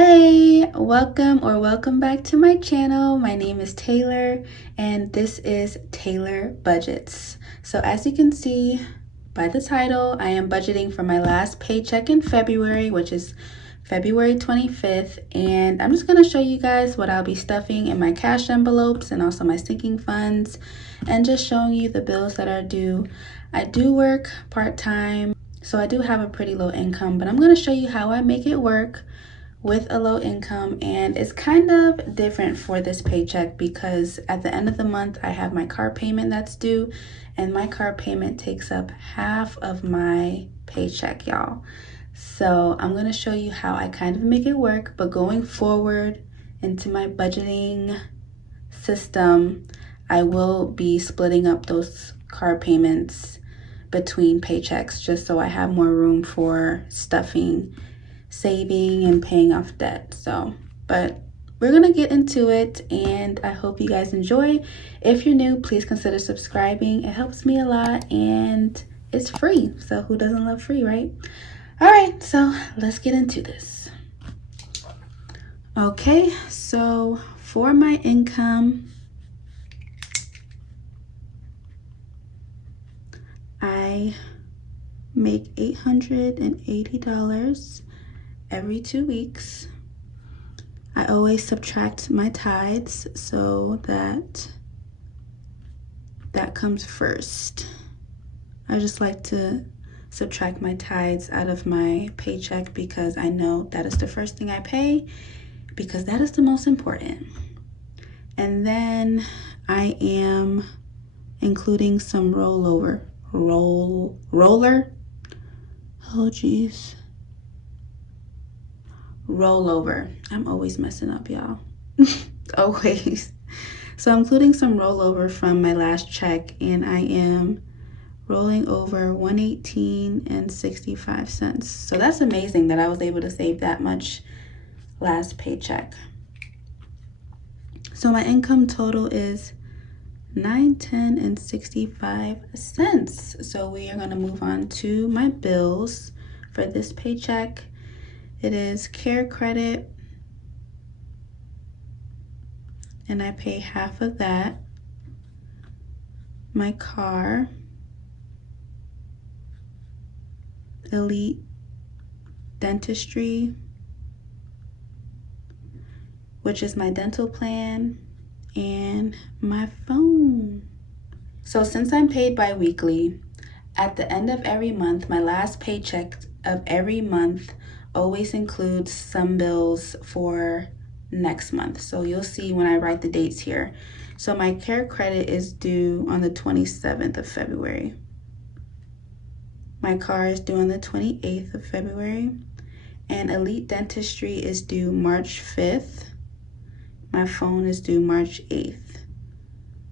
Hey, welcome back to my channel. My name is Taylor and this is Taylorbudgets. So as you can see by the title, I am budgeting for my last paycheck in February, which is February 25th, and I'm just going to show you guys what I'll be stuffing in my cash envelopes and also my sinking funds, and just showing you the bills that are due. I do work part-time, so I do have a pretty low income, but I'm going to show you how I make it work with a low income. And it's kind of different for this paycheck because at the end of the month I have my car payment that's due, and my car payment takes up half of my paycheck, y'all. So I'm going to show you how I kind of make it work, but going forward into my budgeting system, I will be splitting up those car payments between paychecks just so I have more room for stuffing, saving, and paying off debt. But we're gonna get into it, and I hope you guys enjoy. If you're new, please consider subscribing. It helps me a lot and it's free, so who doesn't love free, right? All right, so let's get into this. Okay, so for my income, I make $880 every 2 weeks. I always subtract my tithes, so that comes first. I just like to subtract my tithes out of my paycheck because I know that is the first thing I pay, because that is the most important. And then I am including some rollover. Rollover. I'm always messing up, y'all. Always. So I'm including some rollover from my last check, and I am rolling over $118.65. So that's amazing that I was able to save that much last paycheck. So my income total is $910.65. So we are going to move on to my bills for this paycheck. It is care credit, and I pay half of that. My car, elite dentistry, which is my dental plan, and my phone. So since I'm paid bi-weekly, at the end of every month, my last paycheck of every month always includes some bills for next month. So you'll see when I write the dates here. So my care credit is due on the 27th of February. My car is due on the 28th of February. And elite dentistry is due March 5th. My phone is due March 8th.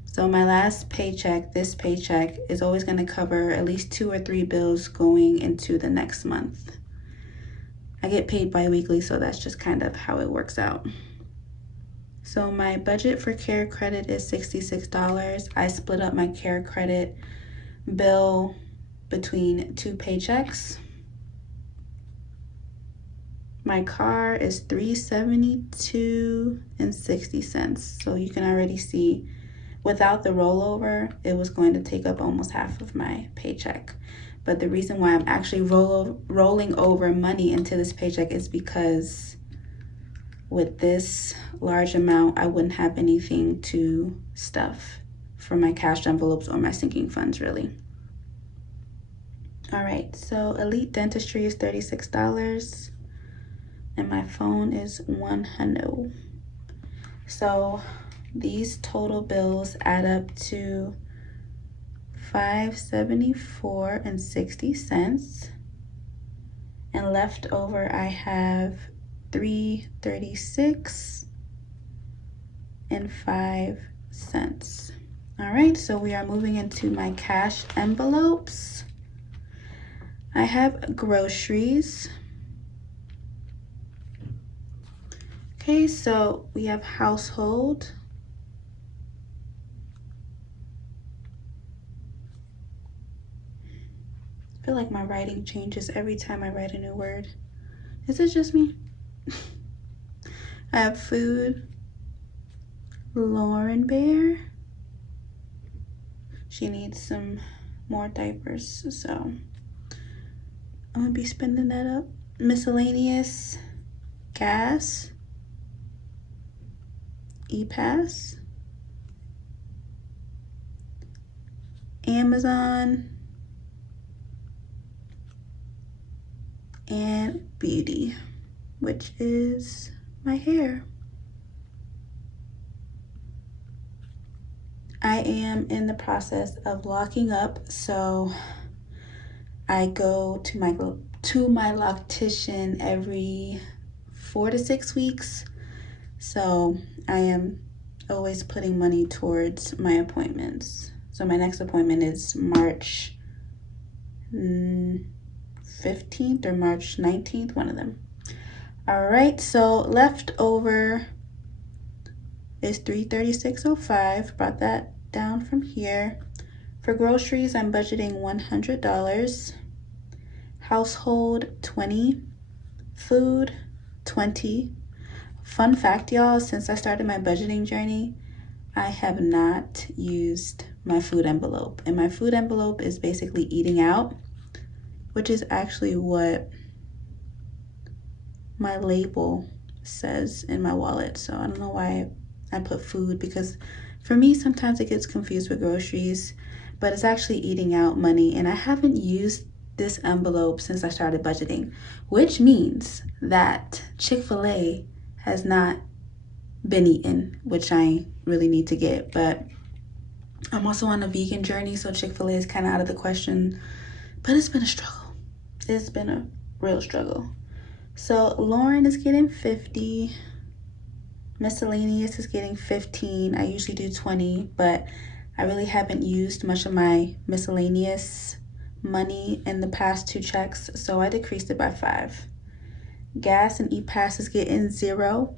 So my last paycheck, this paycheck, is always going to cover at least 2 or 3 bills going into the next month. I get paid bi-weekly, so that's just kind of how it works out. So my budget for care credit is $66. I split up my care credit bill between 2 paychecks. My car is $372.60. So you can already see, without the rollover, it was going to take up almost half of my paycheck. But the reason why I'm actually rolling over money into this paycheck is because with this large amount, I wouldn't have anything to stuff for my cash envelopes or my sinking funds, really. All right, so elite dentistry is $36, and my phone is $100. So these total bills add up to $574.60, and left over I have $336.05. All right, so we are moving into my cash envelopes. I have groceries. Okay, so we have household. I feel like my writing changes every time I write a new word. Is it just me? I have food. Lauren Bear. She needs some more diapers, so I'm gonna be spending that up. Miscellaneous, gas, e-pass, Amazon, and beauty, which is my hair. I am in the process of locking up, so I go to my loctician every 4 to 6 weeks. So I am always putting money towards my appointments. So my next appointment is March 15th or March 19th, one of them. All right, so left over is $336.05. Brought that down from here. For groceries, I'm budgeting $100. Household, $20. Food, $20. Fun fact, y'all, since I started my budgeting journey, I have not used my food envelope. And my food envelope is basically eating out, which is actually what my label says in my wallet. So I don't know why I put food, because for me, sometimes it gets confused with groceries, but it's actually eating out money. And I haven't used this envelope since I started budgeting, which means that Chick-fil-A has not been eaten, which I really need to get. But I'm also on a vegan journey, so Chick-fil-A is kind of out of the question. But it's been a struggle. It's been a real struggle. So Lauren is getting 50. Miscellaneous is getting 15. I usually do 20, but I really haven't used much of my miscellaneous money in the past 2 checks, so I decreased it by 5. Gas and e-pass is getting 0.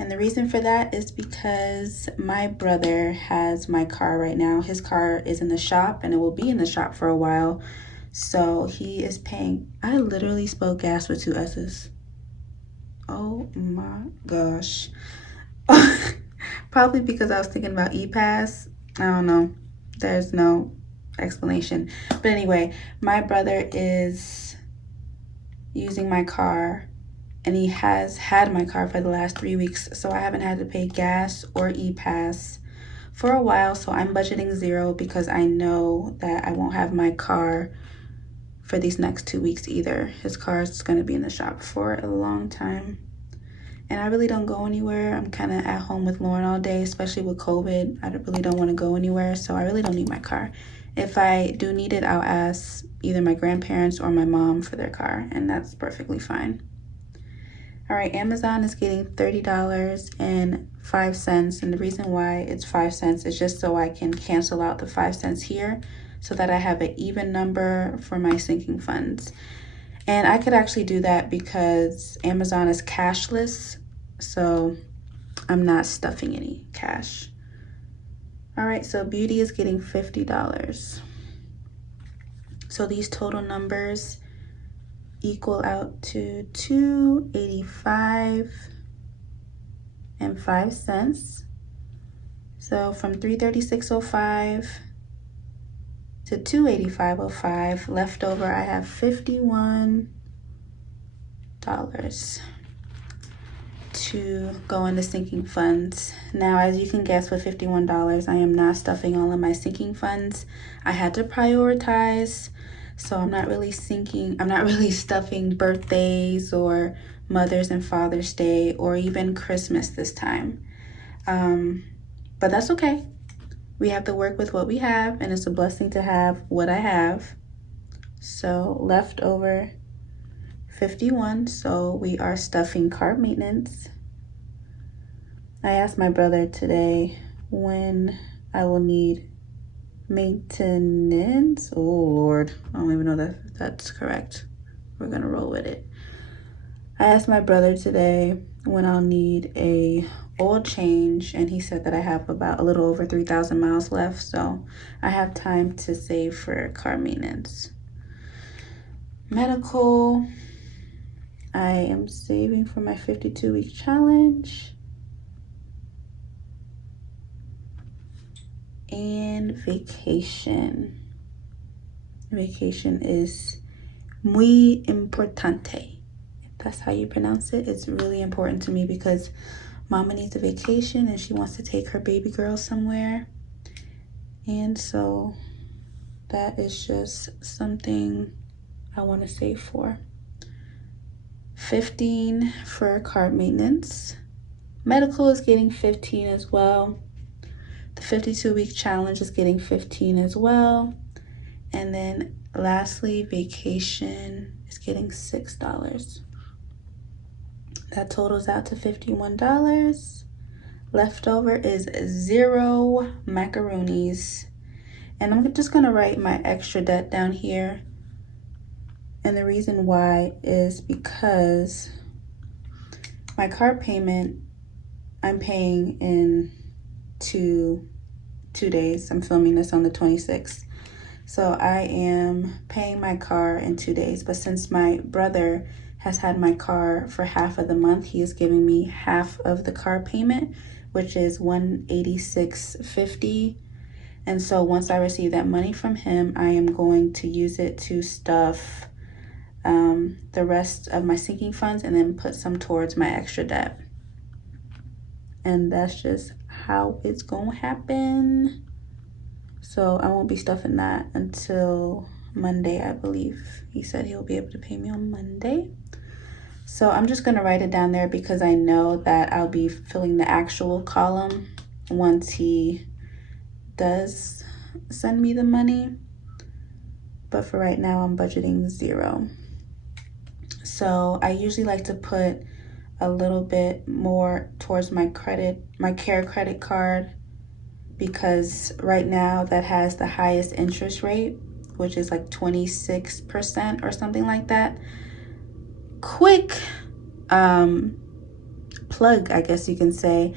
And the reason for that is because my brother has my car right now. His car is in the shop, and it will be in the shop for a while. So he is paying. I literally spelled gas with 2 S's. Oh my gosh. Probably because I was thinking about e-pass. I don't know. There's no explanation. But anyway, my brother is using my car, and he has had my car for the last 3 weeks, so I haven't had to pay gas or e-pass for a while. So I'm budgeting 0 because I know that I won't have my car for these next 2 weeks either. His car is going to be in the shop for a long time. And I really don't go anywhere. I'm kind of at home with Lauren all day, especially with COVID. I really don't want to go anywhere, so I really don't need my car. If I do need it, I'll ask either my grandparents or my mom for their car, and that's perfectly fine. All right, Amazon is getting $30.05, and the reason why it's 5 cents is just so I can cancel out the 5 cents here so that I have an even number for my sinking funds. And I could actually do that because Amazon is cashless, so I'm not stuffing any cash. All right, so beauty is getting $50. So these total numbers equal out to $285.05. So from $336.05 to $285.05, left over I have $51 to go into sinking funds. Now, as you can guess, with $51, I am not stuffing all of my sinking funds. I had to prioritize, so I'm not really stuffing birthdays or Mother's and Father's Day or even Christmas this time. But that's okay. We have to work with what we have, and it's a blessing to have what I have. So left over 51, so we are stuffing car maintenance. I asked my brother today when I will need maintenance. Oh Lord, I don't even know that that's correct. We're gonna roll with it. I asked my brother today when I'll need a oil change, and he said that I have about a little over 3,000 miles left, so I have time to save for car maintenance. Medical, I am saving for my 52-week challenge. And vacation. Vacation is muy importante. If that's how you pronounce it. It's really important to me because Mama needs a vacation and she wants to take her baby girl somewhere. And so that is just something I want to save for. 15 for car maintenance. Medical is getting 15 as well. The 52-week challenge is getting 15 as well. And then lastly, vacation is getting $6. That totals out to $51. Leftover is 0 macaronis. And I'm just gonna write my extra debt down here. And the reason why is because my car payment, I'm paying in two days. I'm filming this on the 26th. So I am paying my car in 2 days. But since my brother has had my car for half of the month, he is giving me half of the car payment, which is $186.50. And so once I receive that money from him, I am going to use it to stuff the rest of my sinking funds and then put some towards my extra debt. And that's just how it's gonna happen. So I won't be stuffing that until Monday, I believe. He said he'll be able to pay me on Monday. So I'm just gonna write it down there because I know that I'll be filling the actual column once he does send me the money. But for right now, I'm budgeting 0. So I usually like to put a little bit more towards my care credit card, because right now that has the highest interest rate, which is like 26% or something like that. Quick plug, I guess you can say.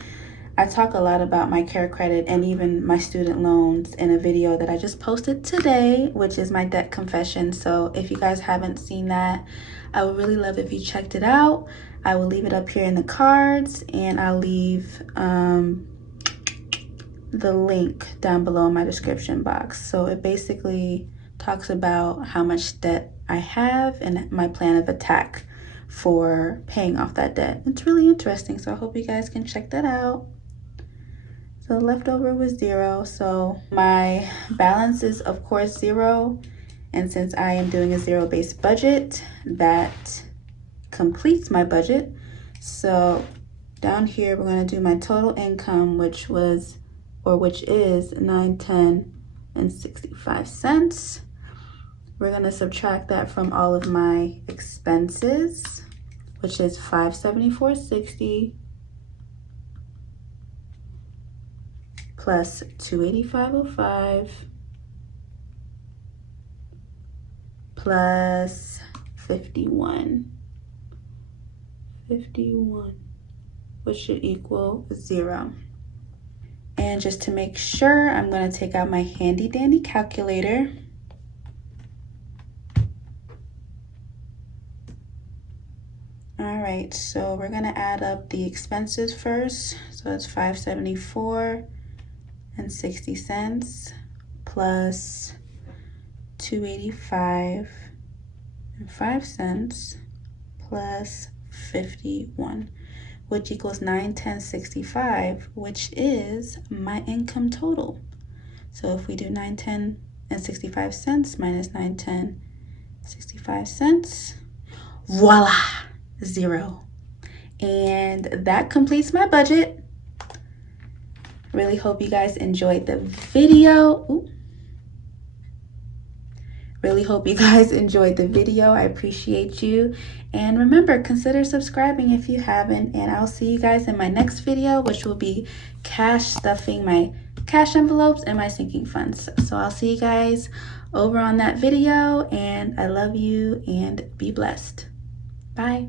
I talk a lot about my care credit and even my student loans in a video that I just posted today, which is my debt confession. So if you guys haven't seen that, I would really love if you checked it out. I will leave it up here in the cards, and I'll leave the link down below in my description box. So it basically talks about how much debt I have and my plan of attack for paying off that debt. It's really interesting, so I hope you guys can check that out. So leftover was 0. So my balance is of course 0. And since I am doing a 0-based budget, that completes my budget. So down here, we're gonna do my total income, which is $9.10.65. We're gonna subtract that from all of my expenses, which is $574.60 plus $285.05 plus 51, which should equal 0. And just to make sure, I'm going to take out my handy dandy calculator. All right, so we're going to add up the expenses first. So it's $574.60 plus $285.05 plus 51, which equals $910.65, which is my income total. So if we do $910.65 minus $910.65, voila, 0. And that completes my budget. Really hope you guys enjoyed the video. Really hope you guys enjoyed the video. I appreciate you. And remember, consider subscribing if you haven't. And I'll see you guys in my next video, which will be cash stuffing my cash envelopes and my sinking funds. So I'll see you guys over on that video. And I love you and be blessed. Bye.